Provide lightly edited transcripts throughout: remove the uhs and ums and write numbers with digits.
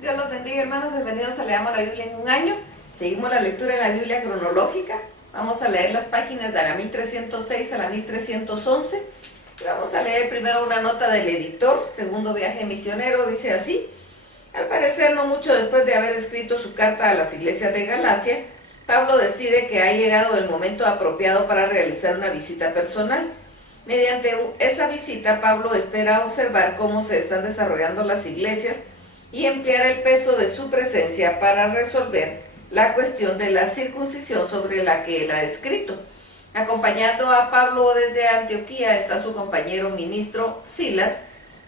Dios los bendiga, hermanos. Bienvenidos a Leamos la Biblia en un año. Seguimos la lectura en la Biblia cronológica. Vamos a leer las páginas de la 1306 a la 1311. Y vamos a leer primero una nota del editor, segundo viaje misionero. Dice así: al parecer, no mucho después de haber escrito su carta a las iglesias de Galacia, Pablo decide que ha llegado el momento apropiado para realizar una visita personal. Mediante esa visita, Pablo espera observar cómo se están desarrollando las iglesias y emplear el peso de su presencia para resolver la cuestión de la circuncisión sobre la que él ha escrito. Acompañando a Pablo desde Antioquía está su compañero ministro Silas,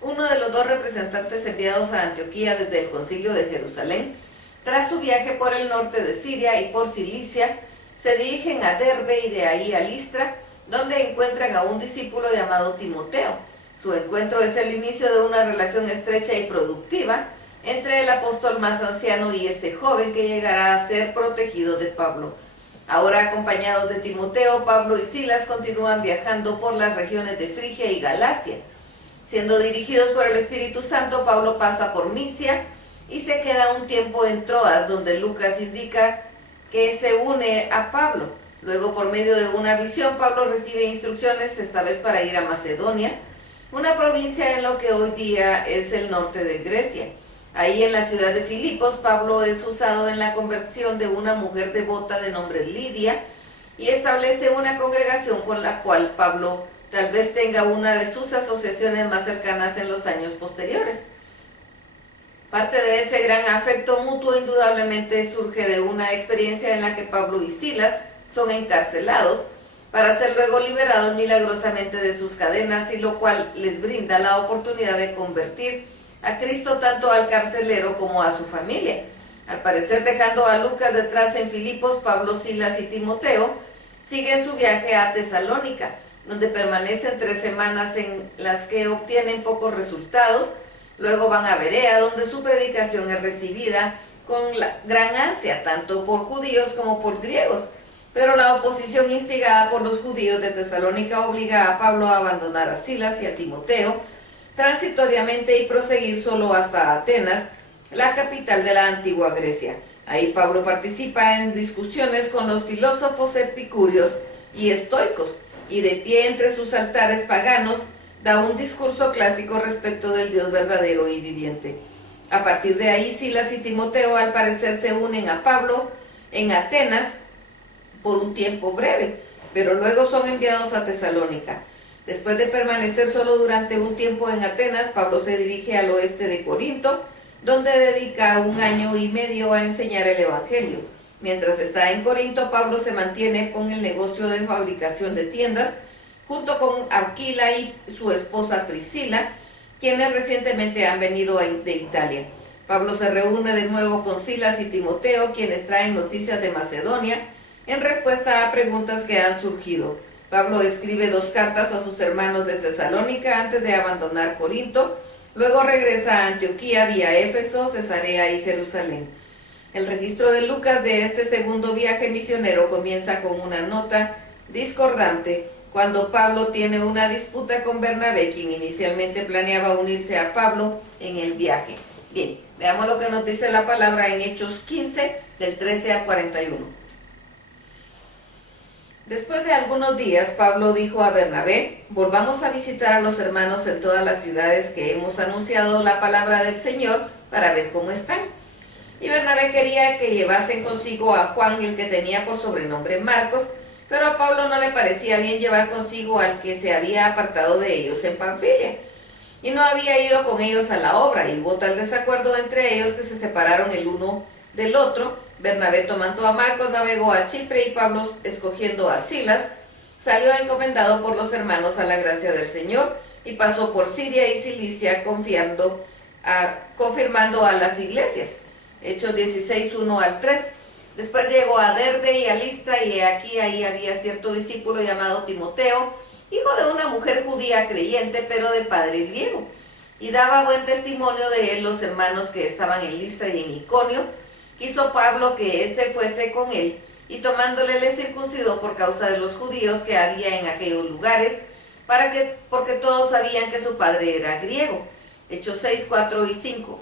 uno de los dos representantes enviados a Antioquía desde el Concilio de Jerusalén. Tras su viaje por el norte de Siria y por Cilicia, se dirigen a Derbe y de ahí a Listra, donde encuentran a un discípulo llamado Timoteo. Su encuentro es el inicio de una relación estrecha y productiva entre el apóstol más anciano y este joven que llegará a ser protegido de Pablo. Ahora, acompañados de Timoteo, Pablo y Silas continúan viajando por las regiones de Frigia y Galacia. Siendo dirigidos por el Espíritu Santo, Pablo pasa por Misia y se queda un tiempo en Troas, donde Lucas indica que se une a Pablo. Luego, por medio de una visión, Pablo recibe instrucciones, esta vez para ir a Macedonia, una provincia en lo que hoy día es el norte de Grecia. Ahí en la ciudad de Filipos, Pablo es usado en la conversión de una mujer devota de nombre Lidia y establece una congregación con la cual Pablo tal vez tenga una de sus asociaciones más cercanas en los años posteriores. Parte de ese gran afecto mutuo indudablemente surge de una experiencia en la que Pablo y Silas son encarcelados para ser luego liberados milagrosamente de sus cadenas, y lo cual les brinda la oportunidad de convertir a Cristo tanto al carcelero como a su familia. Al parecer, dejando a Lucas detrás en Filipos, Pablo, Silas y Timoteo siguen su viaje a Tesalónica, donde permanecen 3 semanas en las que obtienen pocos resultados. Luego van a Berea, donde su predicación es recibida con gran ansia, tanto por judíos como por griegos. Pero la oposición instigada por los judíos de Tesalónica obliga a Pablo a abandonar a Silas y a Timoteo transitoriamente y proseguir solo hasta Atenas, la capital de la antigua Grecia. Ahí Pablo participa en discusiones con los filósofos epicúreos y estoicos, y de pie entre sus altares paganos da un discurso clásico respecto del Dios verdadero y viviente. A partir de ahí, Silas y Timoteo al parecer se unen a Pablo en Atenas por un tiempo breve, pero luego son enviados a Tesalónica. Después de permanecer solo durante un tiempo en Atenas, Pablo se dirige al oeste de Corinto, donde dedica 1 año y medio a enseñar el Evangelio. Mientras está en Corinto, Pablo se mantiene con el negocio de fabricación de tiendas, junto con Aquila y su esposa Priscila, quienes recientemente han venido de Italia. Pablo se reúne de nuevo con Silas y Timoteo, quienes traen noticias de Macedonia, en respuesta a preguntas que han surgido. Pablo escribe 2 cartas a sus hermanos de Tesalónica antes de abandonar Corinto. Luego regresa a Antioquía vía Éfeso, Cesarea y Jerusalén. El registro de Lucas de este segundo viaje misionero comienza con una nota discordante cuando Pablo tiene una disputa con Bernabé, quien inicialmente planeaba unirse a Pablo en el viaje. Bien, veamos lo que nos dice la palabra en Hechos 15, del 13 al 41. Después de algunos días, Pablo dijo a Bernabé: volvamos a visitar a los hermanos en todas las ciudades que hemos anunciado la palabra del Señor para ver cómo están. Y Bernabé quería que llevasen consigo a Juan, el que tenía por sobrenombre Marcos, pero a Pablo no le parecía bien llevar consigo al que se había apartado de ellos en Panfilia, y no había ido con ellos a la obra, y hubo tal desacuerdo entre ellos que se separaron el uno del otro. Bernabé, tomando a Marcos, navegó a Chipre, y Pablo, escogiendo a Silas, salió encomendado por los hermanos a la gracia del Señor, y pasó por Siria y Cilicia, confirmando a las iglesias. Hechos 16, 1 al 3. Después llegó a Derbe y a Listra, y ahí había cierto discípulo llamado Timoteo, hijo de una mujer judía creyente, pero de padre griego, y daba buen testimonio de él los hermanos que estaban en Listra y en Iconio. Quiso Pablo que éste fuese con él, y tomándole le circuncidó por causa de los judíos que había en aquellos lugares, porque todos sabían que su padre era griego. Hechos 6, 4 y 5.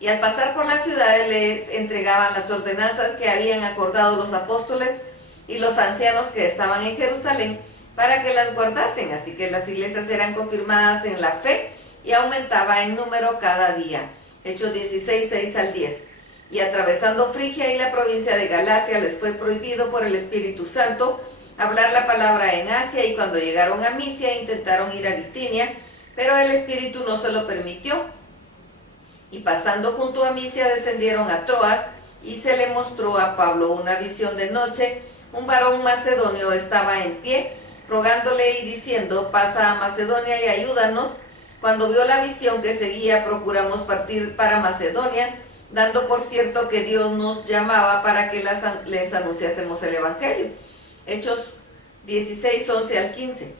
Y al pasar por las ciudades les entregaban las ordenanzas que habían acordado los apóstoles y los ancianos que estaban en Jerusalén para que las guardasen. Así que las iglesias eran confirmadas en la fe y aumentaba en número cada día. Hechos 16, 6 al 10. Y atravesando Frigia y la provincia de Galacia les fue prohibido por el Espíritu Santo hablar la palabra en Asia, y cuando llegaron a Misia intentaron ir a Bitinia, pero el Espíritu no se lo permitió. Y pasando junto a Misia descendieron a Troas, y se le mostró a Pablo una visión de noche. Un varón macedonio estaba en pie, rogándole y diciendo: pasa a Macedonia y ayúdanos. Cuando vio la visión que seguía, procuramos partir para Macedonia, dando por cierto que Dios nos llamaba para que les anunciásemos el Evangelio. Hechos 16, 11 al 15.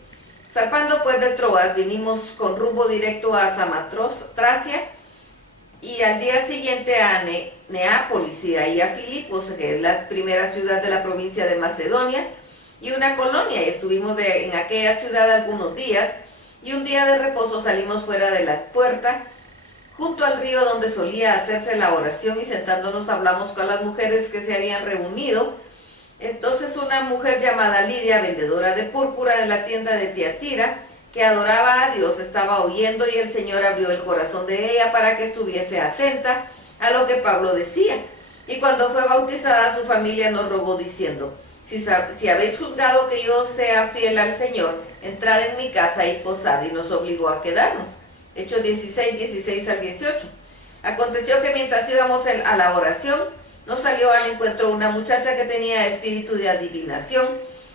Zarpando pues de Troas, vinimos con rumbo directo a Samotracia, y al día siguiente a Neápolis, y ahí a Filipos, que es la primera ciudad de la provincia de Macedonia, y una colonia, y estuvimos en aquella ciudad algunos días, y un día de reposo salimos fuera de la puerta, junto al río donde solía hacerse la oración, y sentándonos hablamos con las mujeres que se habían reunido. Entonces una mujer llamada Lidia, vendedora de púrpura de la tienda de Tiatira, que adoraba a Dios, estaba oyendo, y el Señor abrió el corazón de ella para que estuviese atenta a lo que Pablo decía. Y cuando fue bautizada, su familia nos rogó diciendo: si habéis juzgado que yo sea fiel al Señor, entrad en mi casa y posad, y nos obligó a quedarnos. Hechos 16, 16 al 18. Aconteció que mientras íbamos a la oración, nos salió al encuentro una muchacha que tenía espíritu de adivinación,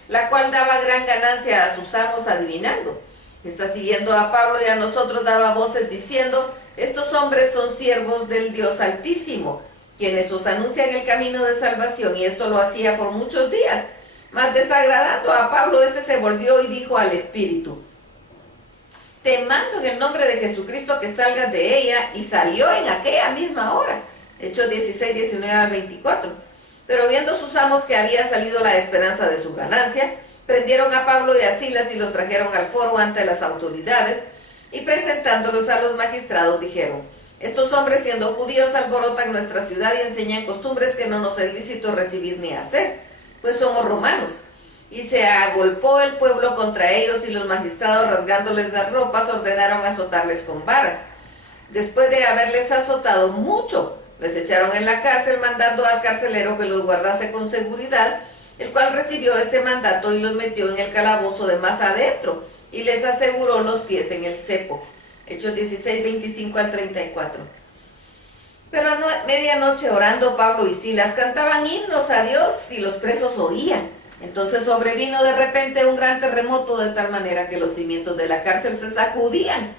la cual daba gran ganancia a sus amos adivinando. Está siguiendo a Pablo y a nosotros daba voces diciendo: estos hombres son siervos del Dios Altísimo, quienes os anuncian el camino de salvación. Y esto lo hacía por muchos días. Mas desagradando a Pablo, este se volvió y dijo al espíritu: te mando en el nombre de Jesucristo que salgas de ella. Y salió en aquella misma hora. Hechos 16, 19 al 24. Pero viendo sus amos que había salido la esperanza de su ganancia, prendieron a Pablo y a Silas y los trajeron al foro ante las autoridades, y presentándolos a los magistrados dijeron: estos hombres, siendo judíos, alborotan nuestra ciudad y enseñan costumbres que no nos es lícito recibir ni hacer, pues somos romanos. Y se agolpó el pueblo contra ellos, y los magistrados, rasgándoles las ropas, ordenaron azotarles con varas. Después de haberles azotado mucho, les echaron en la cárcel, mandando al carcelero que los guardase con seguridad, el cual recibió este mandato y los metió en el calabozo de más adentro, y les aseguró los pies en el cepo. Hechos 16, 25 al 34. Pero a medianoche, orando, Pablo y Silas cantaban himnos a Dios, y los presos oían. Entonces sobrevino de repente un gran terremoto, de tal manera que los cimientos de la cárcel se sacudían,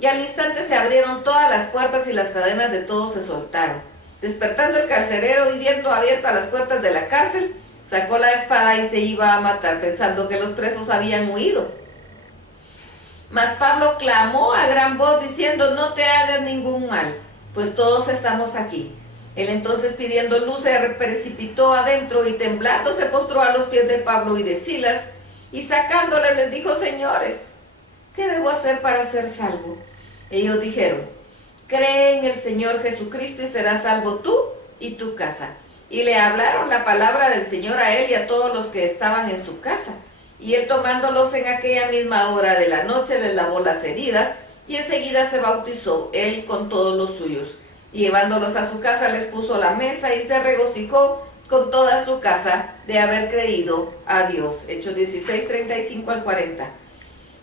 y al instante se abrieron todas las puertas y las cadenas de todos se soltaron. Despertando el carcelero y viendo abiertas las puertas de la cárcel, sacó la espada y se iba a matar, pensando que los presos habían huido. Mas Pablo clamó a gran voz diciendo: no te hagas ningún mal, pues todos estamos aquí. Él entonces, pidiendo luz, se precipitó adentro, y temblando se postró a los pies de Pablo y de Silas, y sacándole les dijo: señores, ¿qué debo hacer para ser salvo? Ellos dijeron: cree en el Señor Jesucristo y serás salvo tú y tu casa. Y le hablaron la palabra del Señor a él y a todos los que estaban en su casa. Y él, tomándolos en aquella misma hora de la noche, les lavó las heridas, y enseguida se bautizó él con todos los suyos. Y llevándolos a su casa les puso la mesa, y se regocijó con toda su casa de haber creído a Dios. Hechos 16, 35 al 40.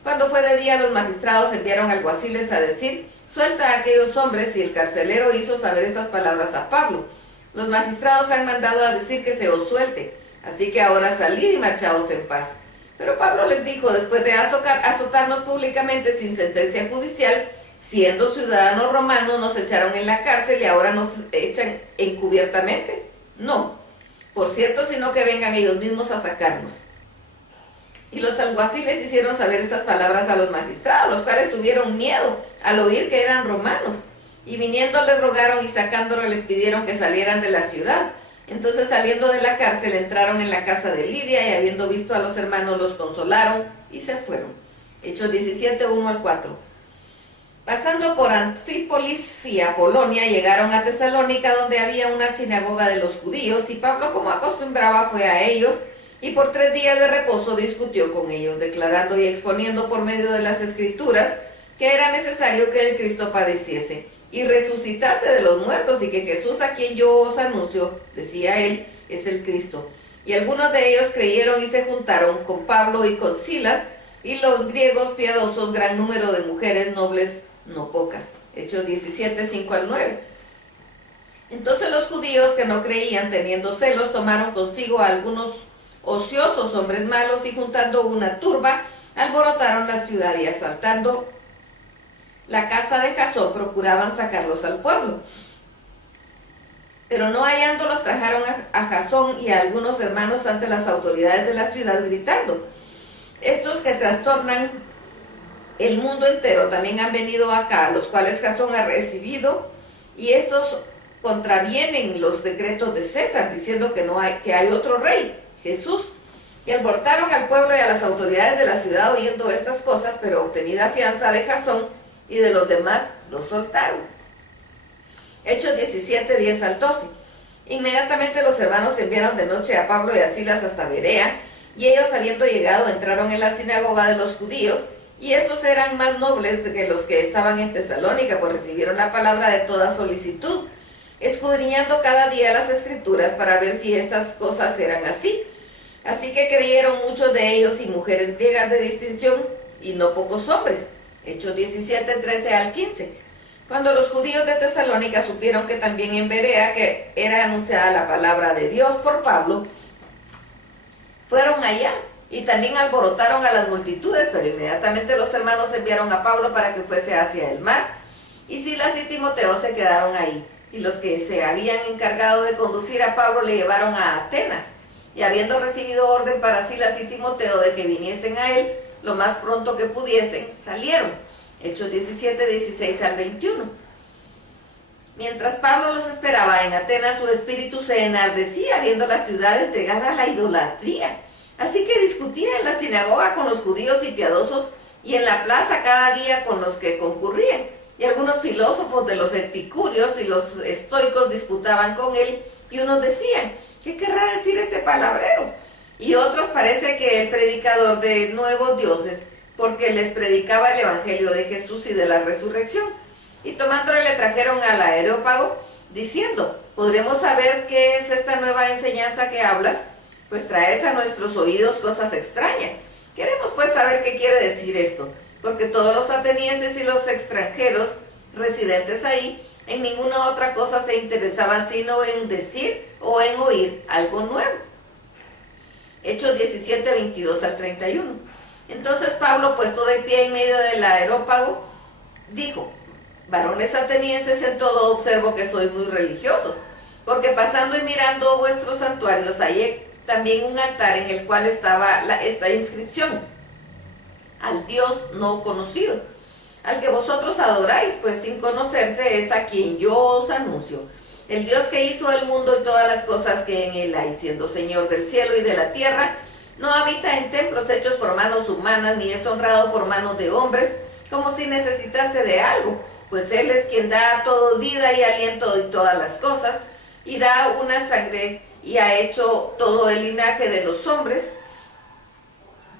Cuando fue de día, los magistrados enviaron alguaciles a decir: suelta a aquellos hombres, y el carcelero hizo saber estas palabras a Pablo: los magistrados han mandado a decir que se os suelte, así que ahora salid y marchaos en paz. Pero Pablo les dijo: después de azotarnos públicamente sin sentencia judicial, siendo ciudadanos romanos, nos echaron en la cárcel, y ahora nos echan encubiertamente. No, por cierto, sino que vengan ellos mismos a sacarnos. Y los alguaciles hicieron saber estas palabras a los magistrados, los cuales tuvieron miedo al oír que eran romanos. Y viniendo les rogaron, y sacándolo les pidieron que salieran de la ciudad. Entonces, saliendo de la cárcel, entraron en la casa de Lidia, y habiendo visto a los hermanos los consolaron y se fueron. Hechos 17, 1 al 4. Pasando por Anfípolis y Apolonia, llegaron a Tesalónica, donde había una sinagoga de los judíos, y Pablo, como acostumbraba, fue a ellos, y por 3 días de reposo discutió con ellos, declarando y exponiendo por medio de las Escrituras que era necesario que el Cristo padeciese y resucitase de los muertos, y que Jesús, a quien yo os anuncio, decía él, es el Cristo. Y algunos de ellos creyeron y se juntaron con Pablo y con Silas, y los griegos piadosos, gran número de mujeres nobles, no pocas. Hechos 17, 5 al 9. Entonces los judíos que no creían, teniendo celos, tomaron consigo a algunos ociosos hombres malos, y juntando una turba, alborotaron la ciudad, y asaltando la casa de Jasón procuraban sacarlos al pueblo. Pero no hallándolos, trajeron a Jasón y a algunos hermanos ante las autoridades de la ciudad, gritando: estos que trastornan el mundo entero también han venido acá, los cuales Jasón ha recibido, y estos contravienen los decretos de César, diciendo que hay otro rey, Jesús. Y alborotaron al pueblo y a las autoridades de la ciudad oyendo estas cosas, pero obtenida fianza de Jasón y de los demás, los soltaron. Hechos 17, 10 al 12. Inmediatamente los hermanos enviaron de noche a Pablo y a Silas hasta Berea, y ellos, habiendo llegado, entraron en la sinagoga de los judíos, y estos eran más nobles que los que estaban en Tesalónica, pues recibieron la palabra de toda solicitud, escudriñando cada día las Escrituras para ver si estas cosas eran así. Así que creyeron muchos de ellos, y mujeres griegas de distinción, y no pocos hombres. Hechos 17, 13 al 15. Cuando los judíos de Tesalónica supieron que también en Berea que era anunciada la palabra de Dios por Pablo, fueron allá y también alborotaron a las multitudes, pero inmediatamente los hermanos enviaron a Pablo para que fuese hacia el mar, y Silas y Timoteo se quedaron ahí, y los que se habían encargado de conducir a Pablo le llevaron a Atenas, y habiendo recibido orden para Silas y Timoteo de que viniesen a él lo más pronto que pudiesen, salieron. Hechos 17, 16 al 21. Mientras Pablo los esperaba en Atenas, su espíritu se enardecía viendo la ciudad entregada a la idolatría. Así que discutía en la sinagoga con los judíos y piadosos, y en la plaza cada día con los que concurrían. Y algunos filósofos de los epicúreos y los estoicos disputaban con él, y unos decían: ¿qué querrá decir este palabrero? Y otros: parece que el predicador de nuevos dioses, porque les predicaba el evangelio de Jesús y de la resurrección. Y tomándole le trajeron al Areópago, diciendo: ¿podremos saber qué es esta nueva enseñanza que hablas? Pues traes a nuestros oídos cosas extrañas. Queremos pues saber qué quiere decir esto, porque todos los atenienses y los extranjeros residentes ahí en ninguna otra cosa se interesaban sino en decir o en oír algo nuevo. Hechos 17, 22 al 31. Entonces Pablo, puesto de pie en medio del Areópago, dijo: varones atenienses, en todo observo que sois muy religiosos, porque pasando y mirando vuestros santuarios hallé también un altar en el cual estaba esta inscripción: al Dios no conocido, al que vosotros adoráis, pues sin conocerse es a quien yo os anuncio, el Dios que hizo el mundo y todas las cosas que en él hay, siendo Señor del cielo y de la tierra. No habita en templos hechos por manos humanas, ni es honrado por manos de hombres, como si necesitase de algo, pues él es quien da a todo vida y aliento y todas las cosas, y da una sangre, y ha hecho todo el linaje de los hombres,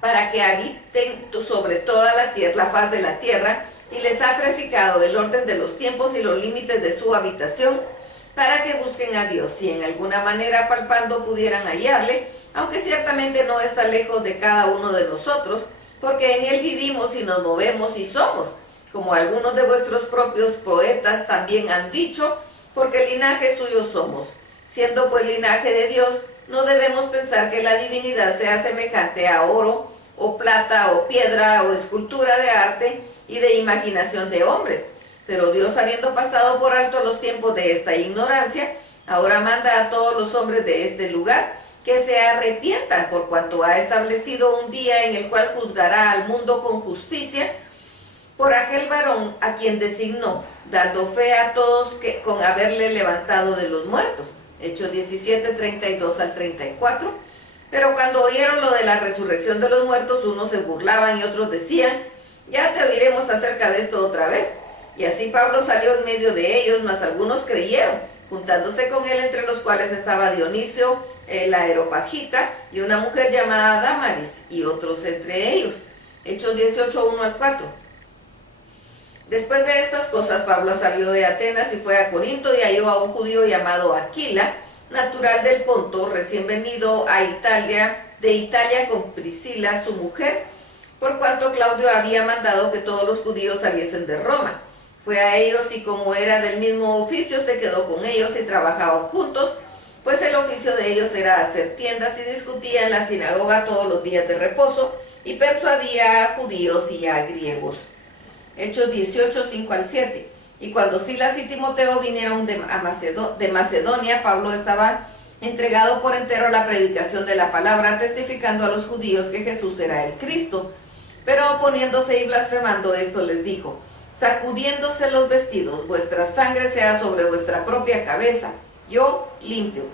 para que habiten sobre toda la tierra, la faz de la tierra, y les ha prefijado el orden de los tiempos y los límites de su habitación, para que busquen a Dios, si en alguna manera palpando pudieran hallarle, aunque ciertamente no está lejos de cada uno de nosotros, porque en él vivimos y nos movemos y somos, como algunos de vuestros propios poetas también han dicho, porque linaje suyo somos. Siendo pues linaje de Dios, no debemos pensar que la divinidad sea semejante a oro, o plata, o piedra, o escultura de arte y de imaginación de hombres. Pero Dios, habiendo pasado por alto los tiempos de esta ignorancia, ahora manda a todos los hombres de este lugar que se arrepientan, por cuanto ha establecido un día en el cual juzgará al mundo con justicia por aquel varón a quien designó, dando fe a todos que con haberle levantado de los muertos. Hechos 17, 32 al 34. Pero cuando oyeron lo de la resurrección de los muertos, unos se burlaban y otros decían: ya te oiremos acerca de esto otra vez. Y así Pablo salió en medio de ellos, mas algunos creyeron, juntándose con él, entre los cuales estaba Dionisio, el Areopagita, y una mujer llamada Dámaris, y otros entre ellos. Hechos 18, 1 al 4. Después de estas cosas, Pablo salió de Atenas y fue a Corinto, y halló a un judío llamado Aquila, natural del Ponto, recién venido de Italia con Priscila, su mujer, por cuanto Claudio había mandado que todos los judíos saliesen de Roma. Fue a ellos, y como era del mismo oficio, se quedó con ellos y trabajaban juntos, pues el oficio de ellos era hacer tiendas, y discutía en la sinagoga todos los días de reposo, y persuadía a judíos y a griegos. Hechos 18, 5 al 7. Y cuando Silas y Timoteo vinieron de Macedonia, Pablo estaba entregado por entero a la predicación de la palabra, testificando a los judíos que Jesús era el Cristo. Pero oponiéndose y blasfemando esto, les dijo: sacudiéndose los vestidos, vuestra sangre sea sobre vuestra propia cabeza. Yo limpio.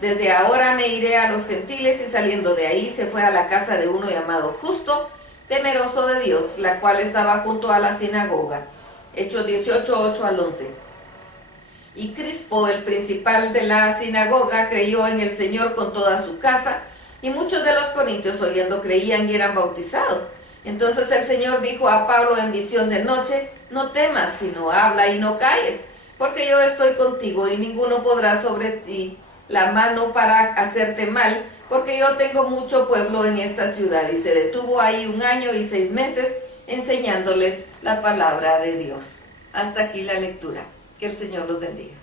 Desde ahora me iré a los gentiles. Y saliendo de ahí se fue a la casa de uno llamado Justo, temeroso de Dios, la cual estaba junto a la sinagoga. Hechos 18, 8 al 11. Y Crispo, el principal de la sinagoga, creyó en el Señor con toda su casa, y muchos de los corintios oyendo creían y eran bautizados. Entonces el Señor dijo a Pablo en visión de noche: no temas, sino habla y no calles, porque yo estoy contigo, y ninguno podrá sobre ti la mano para hacerte mal, porque yo tengo mucho pueblo en esta ciudad. Y se detuvo ahí 1 año y 6 meses, enseñándoles la palabra de Dios. Hasta aquí la lectura. Que el Señor los bendiga.